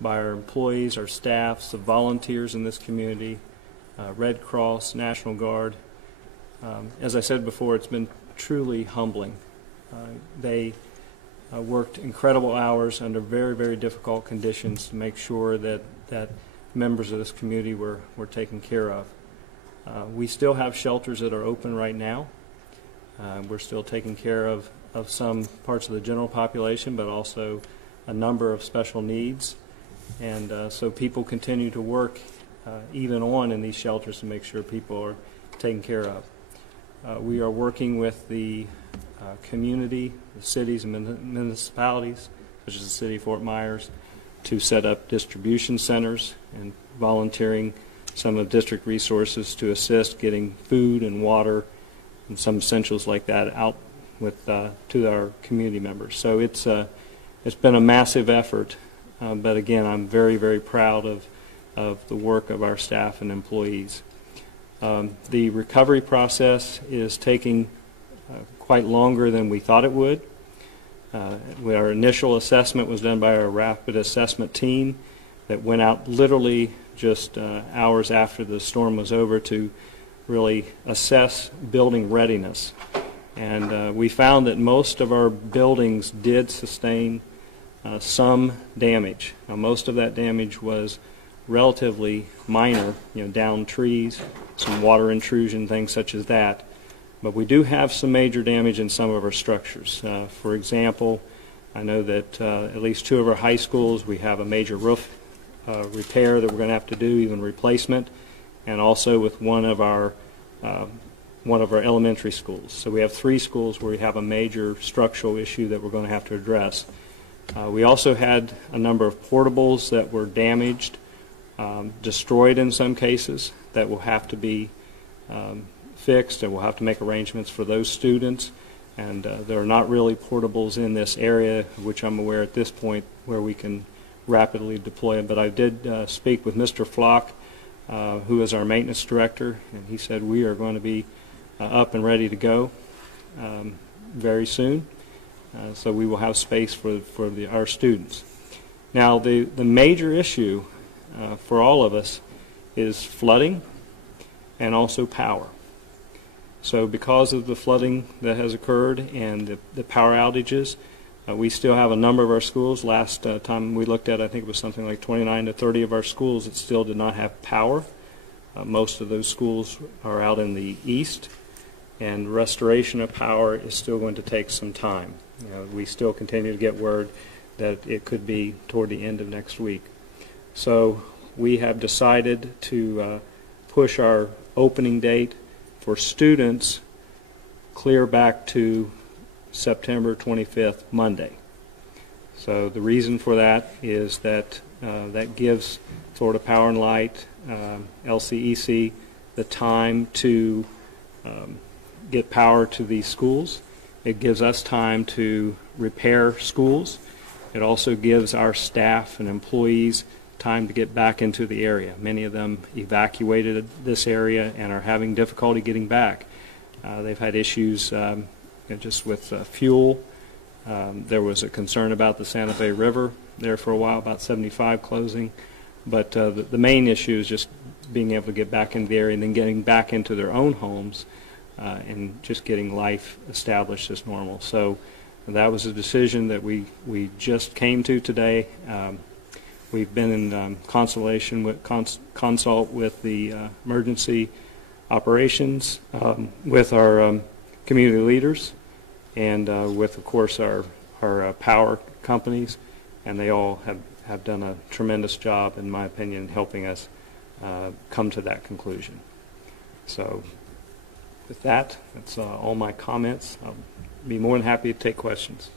by our employees, our staffs, the volunteers in this community, Red Cross, National Guard. As I said before, it's been truly humbling. They worked incredible hours under very, very difficult conditions to make sure that members of this community were taken care of. We still have shelters that are open right now. We're still taking care of some parts of the general population, but also a number of special needs. And so people continue to work even on in these shelters to make sure people are taken care of. We are working with the community, the cities and municipalities, such as the city of Fort Myers, to set up distribution centers and volunteering some of district resources to assist getting food and water and some essentials like that out with to our community members. So it's been a massive effort, but again, I'm very, very proud of the work of our staff and employees. The recovery process is taking quite longer than we thought it would. Our initial assessment was done by our rapid assessment team that went out literally just hours after the storm was over to really assess building readiness. And we found that most of our buildings did sustain some damage. Now, most of that damage was relatively minor, downed trees, some water intrusion, things such as that. But we do have some major damage in some of our structures. For example, I know that at least 2 of our high schools, we have a major roof repair that we're going to have to do, even replacement, and also with one of our elementary schools. So we have 3 schools where we have a major structural issue that we're going to have to address. We also had a number of portables that were damaged, destroyed in some cases, that will have to be fixed, and we'll have to make arrangements for those students. And there are not really portables in this area, which I'm aware at this point, where we can rapidly deploy them. But I did speak with Mr. Flock, who is our maintenance director, and he said we are going to be up and ready to go very soon. So we will have space for our students. Now, the major issue for all of us is flooding and also power. So because of the flooding that has occurred and the power outages, we still have a number of our schools. Last time we looked at, I think it was something like 29 to 30 of our schools that still did not have power. Most of those schools are out in the east, and restoration of power is still going to take some time. We still continue to get word that it could be toward the end of next week. So we have decided to push our opening date for students clear back to September 25th, Monday. So the reason for that is that that gives Florida Power and Light, LCEC, the time to get power to these schools. It gives us time to repair schools. It also gives our staff and employees time to get back into the area. Many of them evacuated this area and are having difficulty getting back. They've had issues just with fuel. There was a concern about the Santa Fe River there for a while, about 75 closing. But the main issue is just being able to get back into the area and then getting back into their own homes and just getting life established as normal. So that was a decision that we just came to today. We've been in consult with the emergency operations, with our community leaders, and with, of course, our power companies, and they all have done a tremendous job, in my opinion, helping us come to that conclusion. So with that, that's all my comments. I'll be more than happy to take questions.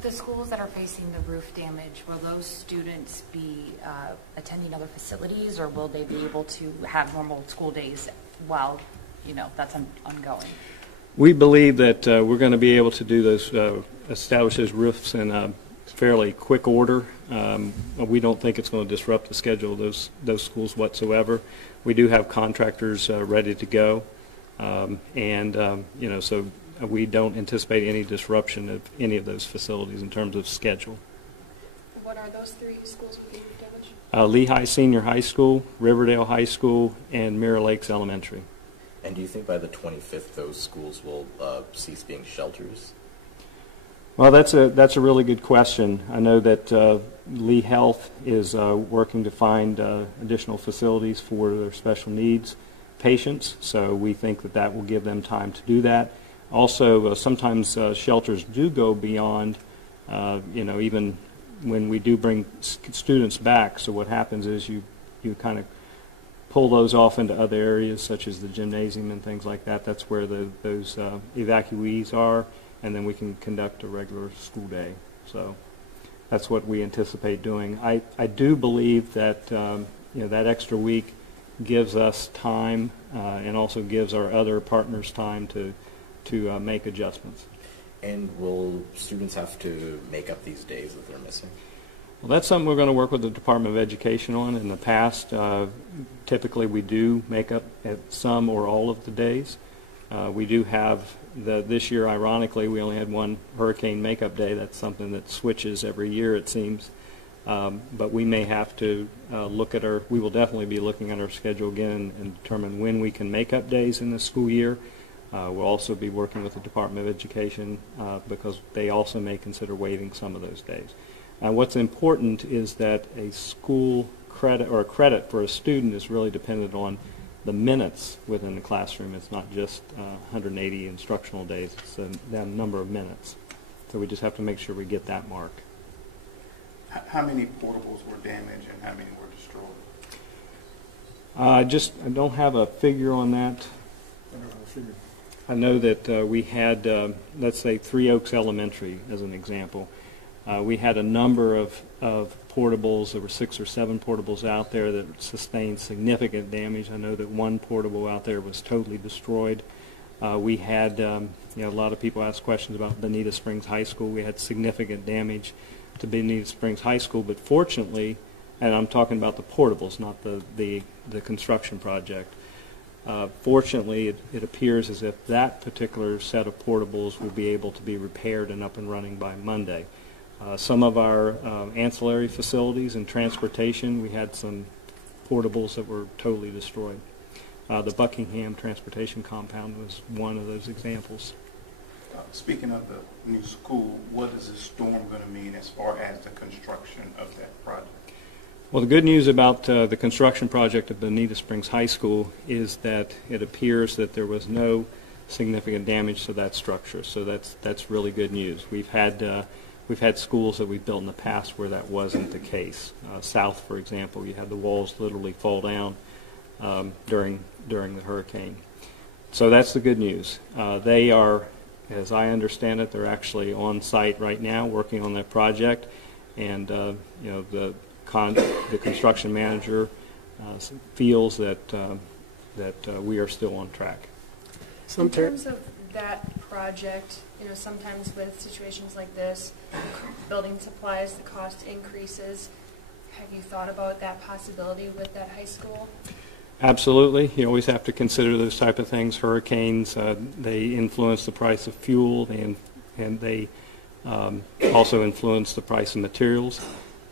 The schools that are facing the roof damage, will those students be attending other facilities, or will they be able to have normal school days while that's ongoing? We believe that we're going to be able to do those, establish those roofs in a fairly quick order. We don't think it's going to disrupt the schedule of those schools whatsoever. We do have contractors ready to go, so we don't anticipate any disruption of any of those facilities in terms of schedule. What are those three schools with the roof damage? Lehigh Senior High School, Riverdale High School, and Mirror Lakes Elementary. And do you think by the 25th those schools will cease being shelters? Well, that's a really good question. I know that Lee Health is working to find additional facilities for their special needs patients, so we think that that will give them time to do that. Also, sometimes shelters do go beyond, even when we do bring students back. So what happens is you kind of pull those off into other areas, such as the gymnasium and things like that. That's where those evacuees are, and then we can conduct a regular school day. So that's what we anticipate doing. I do believe that that extra week gives us time and also gives our other partners time to make adjustments. And will students have to make up these days that they're missing? Well, that's something we're going to work with the Department of Education on. In the past, typically we do make up at some or all of the days. We do have this year, ironically, we only had one hurricane makeup day. That's something that switches every year, it seems. But we may have to we will definitely be looking at our schedule again and determine when we can make up days in the school year. We'll also be working with the Department of Education because they also may consider waiving some of those days. What's important is that a school credit or a credit for a student is really dependent on the minutes within the classroom. It's not just 180 instructional days. It's the number of minutes. So we just have to make sure we get that mark. How many portables were damaged and how many were destroyed? I don't have a figure on that. I know that we had, let's say, Three Oaks Elementary as an example. We had a number of portables. There were 6 or 7 portables out there that sustained significant damage. I know that one portable out there was totally destroyed. We had, a lot of people ask questions about Bonita Springs High School. We had significant damage to Bonita Springs High School, but fortunately, and I'm talking about the portables, not the construction project. Fortunately, it appears as if that particular set of portables will be able to be repaired and up and running by Monday. Some of our ancillary facilities and transportation, we had some portables that were totally destroyed. The Buckingham Transportation Compound was one of those examples. Speaking of the new school, what is this storm going to mean as far as the construction of that project? Well, the good news about the construction project at Bonita Springs High School is that it appears that there was no significant damage to that structure. So that's really good news. We've had schools that we've built in the past where that wasn't the case. South, for example, you had the walls literally fall down during the hurricane. So that's the good news. They are, as I understand it, they're actually on site right now working on that project, and the construction manager feels that we are still on track. In terms of that project, sometimes with situations like this, building supplies, the cost increases. Have you thought about that possibility with that high school? Absolutely. You always have to consider those type of things. Hurricanes, they influence the price of fuel, and they also influence the price of materials.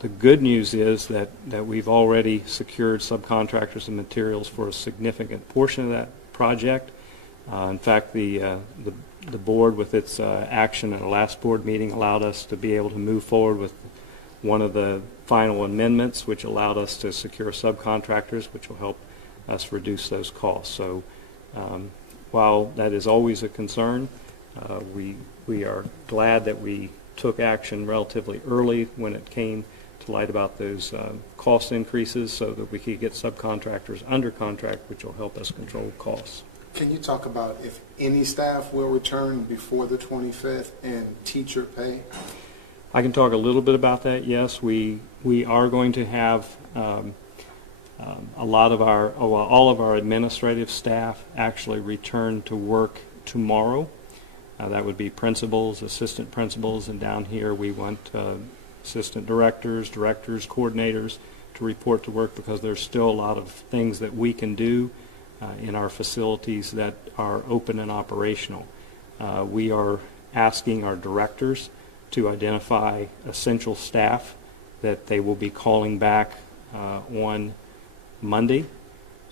The good news is that we've already secured subcontractors and materials for a significant portion of that project. In fact, the board, with its action at a last board meeting, allowed us to be able to move forward with one of the final amendments, which allowed us to secure subcontractors, which will help us reduce those costs. So while that is always a concern, we are glad that we took action relatively early when it came to light about those cost increases, so that we could get subcontractors under contract, which will help us control costs. Can you talk about if any staff will return before the 25th and teacher pay? I can talk a little bit about that. Yes, we are going to have all of our administrative staff actually return to work tomorrow. That would be principals, assistant principals, and down here we want assistant directors, coordinators to report to work, because there's still a lot of things that we can do in our facilities that are open and operational. We are asking our directors to identify essential staff that they will be calling back on Monday.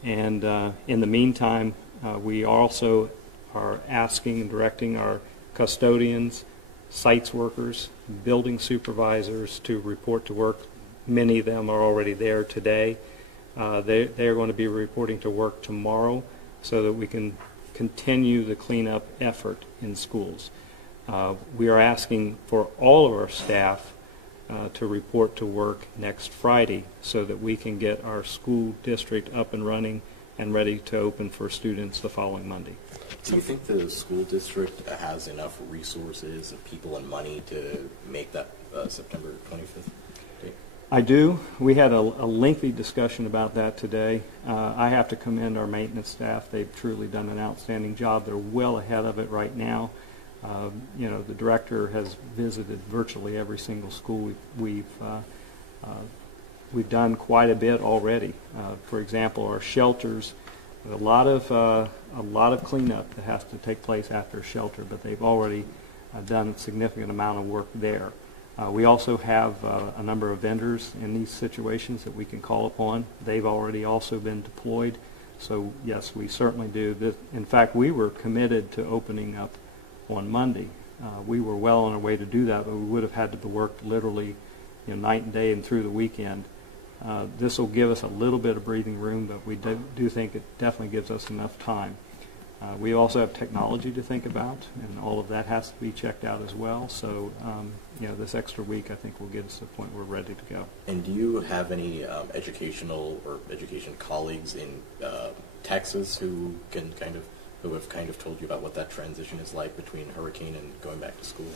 And in the meantime, we also are asking and directing our custodians, sites workers, building supervisors to report to work. Many of them are already there today. They are going to be reporting to work tomorrow so that we can continue the cleanup effort in schools. We are asking for all of our staff to report to work next Friday so that we can get our school district up and running and ready to open for students the following Monday. Do you think the school district has enough resources, people, and money to make that September 25th date? I do. We had a lengthy discussion about that today. I have to commend our maintenance staff. They've truly done an outstanding job. They're well ahead of it right now. The director has visited virtually every single school. We've done quite a bit already. For example, our shelters. A lot of cleanup that has to take place after a shelter, but they've already done a significant amount of work there. We also have a number of vendors in these situations that we can call upon. They've already also been deployed. So yes, we certainly do. In fact, we were committed to opening up on Monday. We were well on our way to do that, but we would have had to work literally night and day and through the weekend. This will give us a little bit of breathing room, but we do think it definitely gives us enough time. We also have technology to think about, and all of that has to be checked out as well. So, this extra week, I think, will get us to the point where we're ready to go. And do you have any educational or education colleagues in Texas who have kind of told you about what that transition is like between hurricane and going back to school?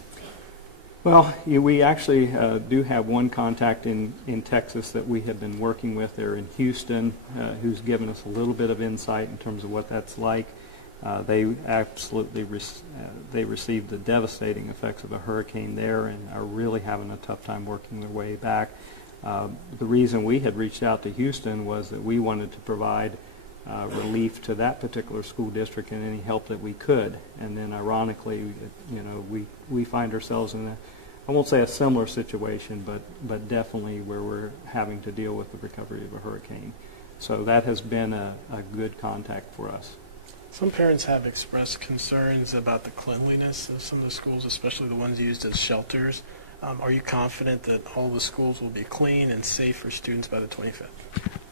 Well, we actually do have one contact in Texas that we have been working with there in Houston, who's given us a little bit of insight in terms of what that's like. They absolutely they received the devastating effects of a hurricane there and are really having a tough time working their way back. The reason we had reached out to Houston was that we wanted to provide relief to that particular school district and any help that we could. And then ironically, we find ourselves in I won't say a similar situation, but definitely where we're having to deal with the recovery of a hurricane. So that has been a good contact for us. Some parents have expressed concerns about the cleanliness of some of the schools, especially the ones used as shelters. Are you confident that all the schools will be clean and safe for students by the 25th?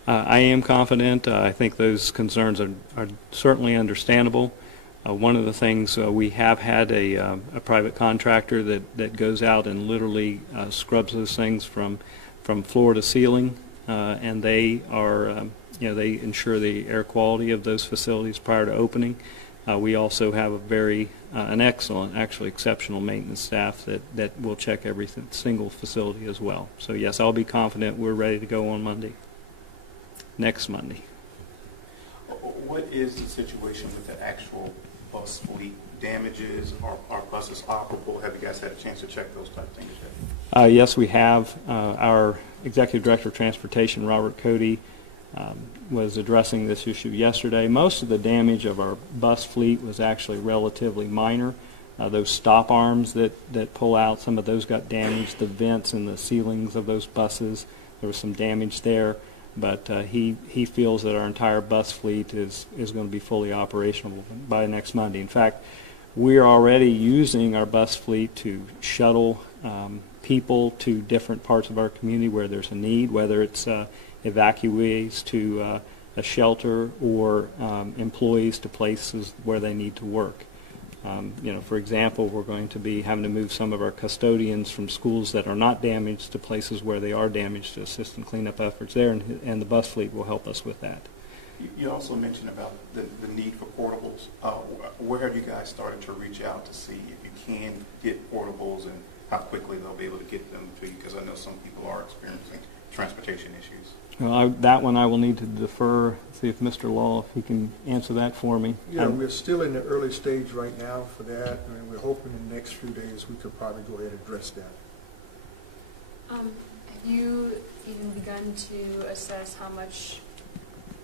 I am confident. I think those concerns are certainly understandable. One of the things we have had a private contractor that goes out and literally scrubs those things from floor to ceiling, and they are they ensure the air quality of those facilities prior to opening. We also have an excellent, actually exceptional maintenance staff that will check every single facility as well. So yes, I'll be confident we're ready to go on Monday. Next Monday. What is the situation with the actual bus fleet? Damages? Are buses operable? Have you guys had a chance to check those type of things yet? Yes, we have. Our Executive Director of Transportation, Robert Cody, was addressing this issue yesterday. Most of the damage of our bus fleet was actually relatively minor. Those stop arms that pull out, some of those got damaged. The vents and the ceilings of those buses, there was some damage there. But he feels that our entire bus fleet is going to be fully operational by next Monday. In fact, we are already using our bus fleet to shuttle people to different parts of our community where there's a need, whether it's evacuees to a shelter or employees to places where they need to work. For example, we're going to be having to move some of our custodians from schools that are not damaged to places where they are damaged to assist in cleanup efforts there, and the bus fleet will help us with that. You also mentioned about the need for portables. Where have you guys started to reach out to see if you can get portables and how quickly they'll be able to get them to you? Because I know some people are experiencing transportation issues. Well, that one I will need to defer, see if Mr. Law, if he can answer that for me. Yeah, we're still in the early stage right now for that, and we're hoping in the next few days we could probably go ahead and address that. Have you even begun to assess how much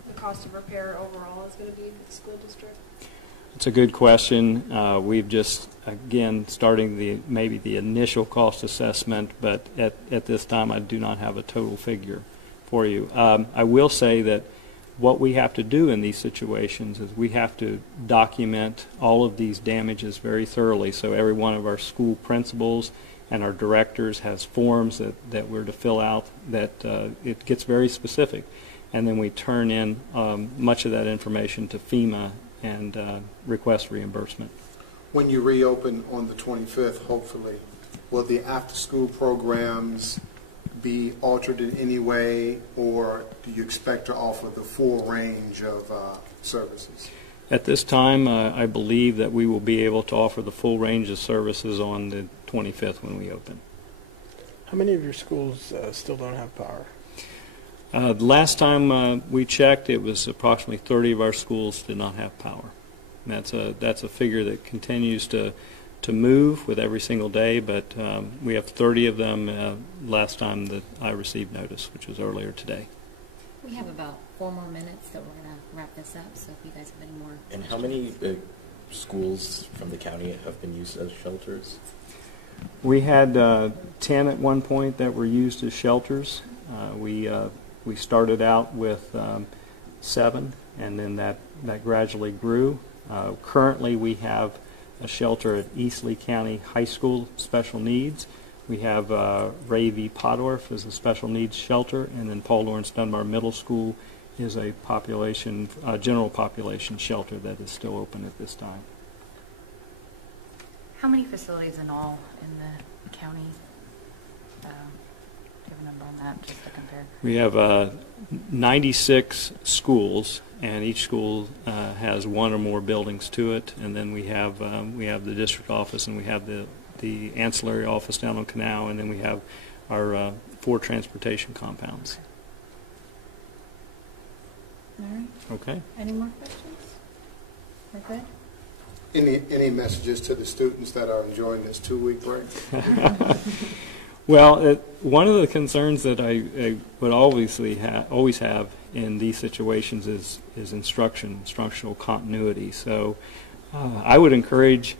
the cost of repair overall is going to be for the school district? It's a good question. We've just, again, starting maybe the initial cost assessment, but at this time I do not have a total figure for you. I will say that what we have to do in these situations is we have to document all of these damages very thoroughly. So every one of our school principals and our directors has forms that we're to fill out that it gets very specific. And then we turn in much of that information to FEMA and request reimbursement. When you reopen on the 25th, hopefully, will the after-school programs be altered in any way, or do you expect to offer the full range of services? At this time, I believe that we will be able to offer the full range of services on the 25th when we open. How many of your schools still don't have power? The last time we checked, it was approximately 30 of our schools did not have power. And that's a figure that continues to move with every single day, but we have 30 of them last time that I received notice, which was earlier today. We have about 4 more minutes, so we're going to wrap this up, so if you guys have any more And how many schools from the county have been used as shelters? We had 10 at one point that were used as shelters. We started out with 7, and then that gradually grew. Currently, we have a shelter at Eastleigh County High School Special Needs. We have Ray V. Podorf as a special needs shelter, and then Paul Lawrence Dunbar Middle School is a general population shelter that is still open at this time. How many facilities in all in the county? Do you have a number on that, just to compare? We have 96 schools, and each school has one or more buildings to it. And then we have the district office, and we have the ancillary office down on Canal, and then we have our 4 transportation compounds. All right. Okay. Any more questions? We're good? Any messages to the students that are enjoying this 2-week break? Well, one of the concerns that I would always have in these situations is instructional continuity. So I would encourage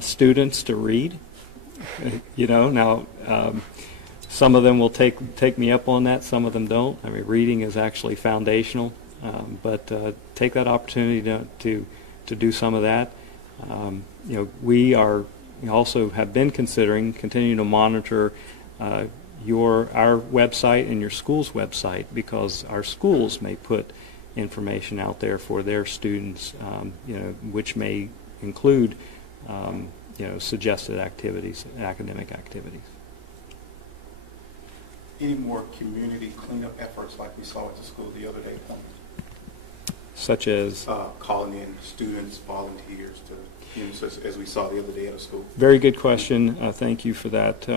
students to read. Now some of them will take me up on that, some of them don't. I mean, reading is actually foundational, but take that opportunity to do some of that. We also have been continuing to monitor our website and your school's website, because our schools may put information out there for their students, which may include suggested activities, academic activities. Any more community cleanup efforts like we saw at the school the other day? Such as? Calling in students, volunteers, as we saw the other day at a school. Very good question. Thank you for that.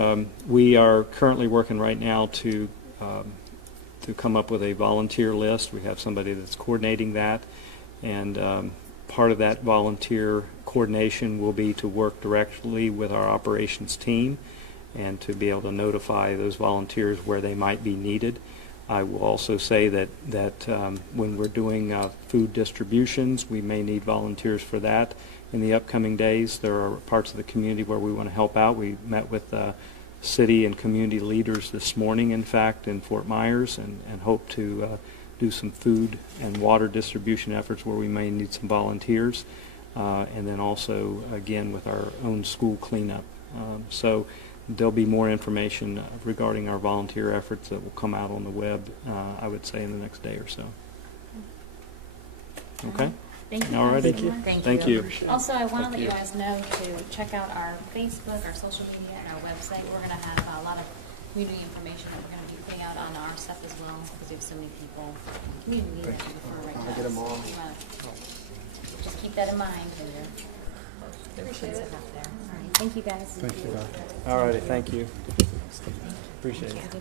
We are currently working right now to come up with a volunteer list. We have somebody that's coordinating that, and part of that volunteer coordination will be to work directly with our operations team and to be able to notify those volunteers where they might be needed. I will also say that when we're doing food distributions, we may need volunteers for that in the upcoming days. There are parts of the community where we want to help out. We met with city and community leaders this morning, in fact, in Fort Myers, and hope to do some food and water distribution efforts where we may need some volunteers, and then also, again, with our own school cleanup. So there'll be more information regarding our volunteer efforts that will come out on the web, I would say, in the next day or so. Okay? Thank you. All right. Thank you. Also, I want to let you guys know to check out our Facebook, our social media, and our website. We're going to have a lot of community information that we're going to be putting out on our stuff as well, because we have so many people in the community that prefer right now. I'll get them all. Just keep that in mind when you're putting stuff out there. All right. Thank you, guys. Thank you. All righty. Thank you. Appreciate it.